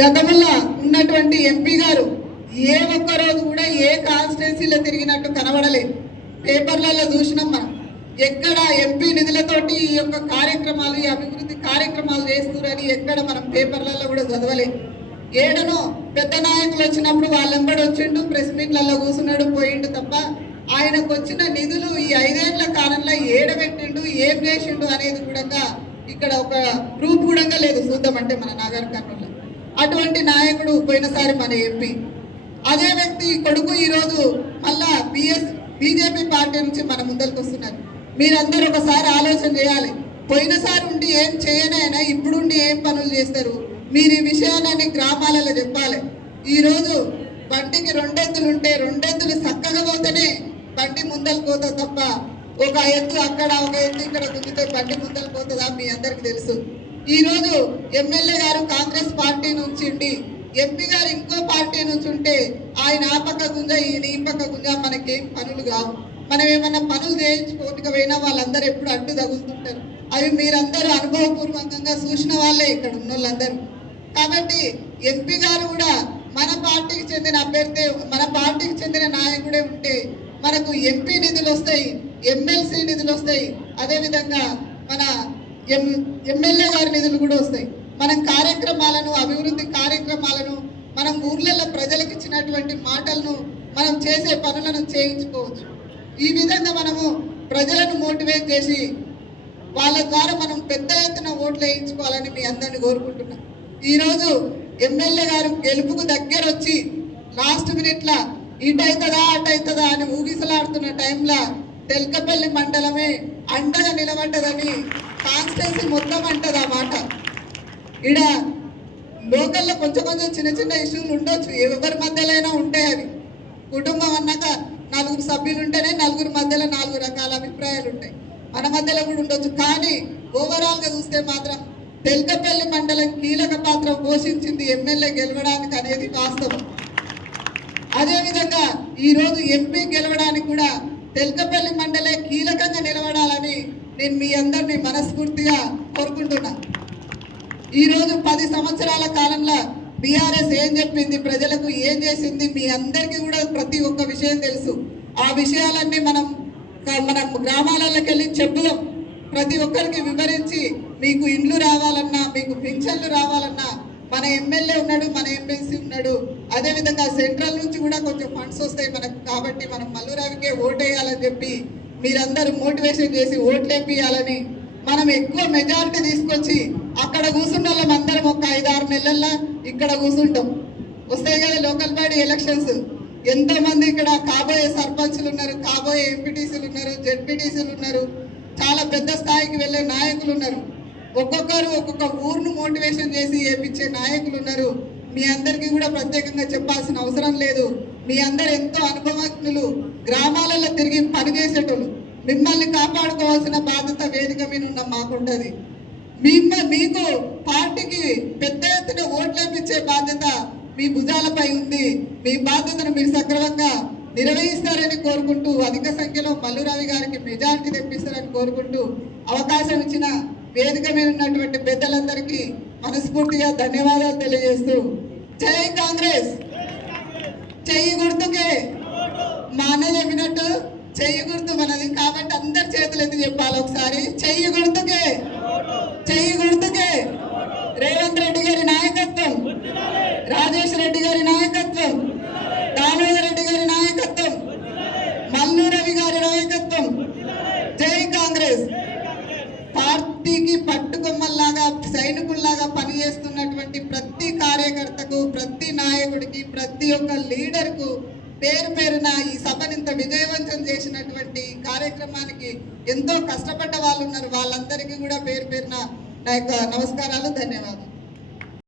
గతంలో ఉన్నటువంటి ఎంపీ గారు ఏ ఒక్క రోజు కూడా ఏ కాన్స్టిట్యున్సీలో తిరిగినట్టు కనబడలేదు. పేపర్లలో చూసినాం మనం. ఎక్కడ ఎంపీ నిధులతోటి ఈ యొక్క కార్యక్రమాలు, ఈ అభివృద్ధి కార్యక్రమాలు చేస్తున్నారని ఎక్కడ మనం పేపర్లలో కూడా చదవలేదు. ఏడనో పెద్ద నాయకులు వచ్చినప్పుడు వాళ్ళెంబడి వచ్చిండు, ప్రెస్ మీట్లలో కూర్చున్నాడు, పోయిండు తప్ప ఆయనకు వచ్చిన నిధులు ఈ 5 ఏళ్ల కాలంలో ఏడబెట్టిండు, ఏం చేసిండు అనేది కూడా ఇక్కడ ఒక ప్రూఫ్ కూడా లేదు. చూద్దామంటే మన నాగర్ కర్నూలు అటువంటి నాయకుడు పోయినసారి మన ఎంపీ. అదే వ్యక్తి కొడుకు ఈరోజు మళ్ళా బీజేపీ పార్టీ నుంచి మన ముందరికి వస్తున్నారు. మీరందరూ ఒకసారి ఆలోచన చేయాలి. పోయినసారి ఉండి ఏం చేయనైనా ఇప్పుడుండి ఏం పనులు చేస్తారు? మీరు ఈ విషయాన్ని గ్రామాలలో చెప్పాలి. ఈరోజు బండికి 2 ఎద్దులు ఉంటే 2 ఎద్దులు చక్కగా పోతేనే బండి ముందలు పోతుంది తప్ప ఒక ఎత్తు అక్కడ ఒక ఎత్తు ఇక్కడ గుద్దితే బండి ముందలు పోతుందా? మీ అందరికి తెలుసు. ఈరోజు ఎమ్మెల్యే గారు కాంగ్రెస్ పార్టీ నుంచి ఉండి ఎంపీ గారు ఇంకో పార్టీ నుంచి ఉంటే ఆయన ఆ పక్క గుంజ ఈయన ఈ పక్క గుంజ మనకేం పనులు కావు. మనం ఏమన్నా పనులు చేయించుకోకపోయినా వాళ్ళందరూ ఎప్పుడు అడ్డు తగులుతుంటారు. అవి మీరందరూ అనుభవపూర్వకంగా చూసిన వాళ్ళే ఇక్కడ ఉన్న వాళ్ళందరూ. కాబట్టి ఎంపీ గారు కూడా మన పార్టీకి చెందిన అభ్యర్థి, మన పార్టీకి చెందిన నాయకుడే ఉంటే మనకు ఎంపీ నిధులు వస్తాయి, ఎమ్మెల్సీ నిధులు వస్తాయి, అదేవిధంగా మన ఎమ్మెల్యే గారి నిధులు కూడా వస్తాయి. మనం కార్యక్రమాలను, అభివృద్ధి కార్యక్రమాలను, మనం ఊర్లలో ప్రజలకు ఇచ్చినటువంటి మాటలను, మనం చేసే పనులను చేయించుకోవచ్చు. ఈ విధంగా మనము ప్రజలను మోటివేట్ చేసి వాళ్ళ ద్వారా మనం పెద్ద ఎత్తున ఓట్లు వేయించుకోవాలని మీ అందరిని కోరుకుంటున్నాం. ఈరోజు ఎమ్మెల్యే గారు గెలుపుకు దగ్గర వచ్చి లాస్ట్ మినిట్లా ఇటు అవుతుందా అటు అవుతుందా అని ఊగిసలాడుతున్న టైంలో తెల్కపల్లి మండలమే అండగా నిలబడ్డదని కాన్స్టిట్యున్సీ మొత్తం అంటది ఆ మాట. ఈడ లోకల్లో కొంచెం చిన్న చిన్న ఇష్యూలు ఉండొచ్చు, ఎవరి మధ్యలో ఉంటాయి. అవి కుటుంబం అన్నాక 4 సభ్యులు ఉంటేనే 4 మధ్యలో 4 రకాల అభిప్రాయాలు ఉంటాయి. మన మధ్యలో కూడా ఉండొచ్చు. కానీ ఓవరాల్గా చూస్తే మాత్రం తెల్కపల్లి మండలం కీలక పాత్ర పోషించింది ఎమ్మెల్యే గెలవడానికి అనేది వాస్తవం. అదేవిధంగా ఈరోజు ఎంపీ గెలవడానికి కూడా తెల్కపల్లి మండలే కీలకంగా నిలబడాలని నేను మీ అందరినీ మనస్ఫూర్తిగా కోరుకుంటున్నా. ఈరోజు 10 సంవత్సరాల కాలంలో బీఆర్ఎస్ ఏం చెప్పింది, ప్రజలకు ఏం చేసింది, మీ అందరికీ కూడా ప్రతి ఒక్క విషయం తెలుసు. ఆ విషయాలన్నీ మనం గ్రామాలలోకి వెళ్ళి చెప్పుదాం. ప్రతి ఒక్కరికి వివరించి మీకు ఇండ్లు రావాలన్నా, మీకు పింఛన్లు రావాలన్నా మన ఎమ్మెల్యే ఉన్నాడు, మన ఎమ్మెల్సీ ఉన్నాడు. అదేవిధంగా సెంట్రల్ నుంచి కూడా కొంచెం ఫండ్స్ వస్తాయి మనకు. కాబట్టి మనం మల్లురావికే ఓటేయాలని చెప్పి మీరందరూ మోటివేషన్ చేసి ఓట్లేపియాలని, మనం ఎక్కువ మెజారిటీ తీసుకొచ్చి అక్కడ కూర్చున్న వాళ్ళం అందరం ఒక 5-6 నెలల్లో ఇక్కడ కూర్చుంటాం. వస్తాయి కదా లోకల్ బాడీ ఎలక్షన్స్. ఎంతోమంది ఇక్కడ కాబోయే సర్పంచ్లు ఉన్నారు, కాబోయే ఎంపీటీసీలు ఉన్నారు, జెడ్పీటీసీలు ఉన్నారు, చాలా పెద్ద స్థాయికి వెళ్ళే నాయకులు ఉన్నారు. ఒక్కొక్కరు ఒక్కొక్క ఊరును మోటివేషన్ చేసి ఏపించే నాయకులు ఉన్నారు. మీ అందరికీ కూడా ప్రత్యేకంగా చెప్పాల్సిన అవసరం లేదు. మీ అందరు ఎంతో అనుభవజ్ఞులు, గ్రామాలలో తిరిగి పనిచేసేటోళ్ళు. మిమ్మల్ని కాపాడుకోవాల్సిన బాధ్యత వేదిక మీద ఉన్న మాకుంటుంది. మీకు పార్టీకి పెద్ద ఎత్తున ఓట్లేపించే బాధ్యత మీ భుజాలపై ఉంది. మీ బాధ్యతను మీరు సక్రమంగా నిర్వహిస్తారని కోరుకుంటూ, అధిక సంఖ్యలో మల్లురావి గారికి మెజారిటీ తెప్పిస్తారని కోరుకుంటూ, అవకాశం ఇచ్చిన వేదిక మీద ఉన్నటువంటి పెద్దలందరికీ మనస్ఫూర్తిగా ధన్యవాదాలు తెలియజేస్తూ, జై కాంగ్రెస్, చెయ్యి గుర్తుకే. మా అన్న చెప్పినట్టు చెయ్యి గుర్తు మనది. కాబట్టి అందరి చేతులు ఎత్తి చెప్పాలి ఒకసారి, చెయ్యి గుర్తుకే, చెయ్యి గుర్తుకే. రేవంత్ రెడ్డి గారి నాయకత్వం, రాజేష్ రెడ్డి గారి నాయకత్వం, దామోదర్ రెడ్డి గారి నాయకత్వం, మల్లురవి గారి నాయకత్వం. జై కాంగ్రెస్. పార్టీకి పట్టుకొమ్మల్లాగా, సైనికుల్లాగా పనిచేస్తున్నటువంటి ప్రతి కార్యకర్తకు, ప్రతి నాయకుడికి, ప్రతి ఒక్క లీడర్కు పేరు పేరున ఈ సభను ఇంత విజయవంతం చేసినటువంటి కార్యక్రమానికి ఎంతో కష్టపడ్డ వాళ్ళు ఉన్నారు. వాళ్ళందరికీ కూడా పేరు పేరున నా యొక్క నమస్కారాలు, ధన్యవాదాలు.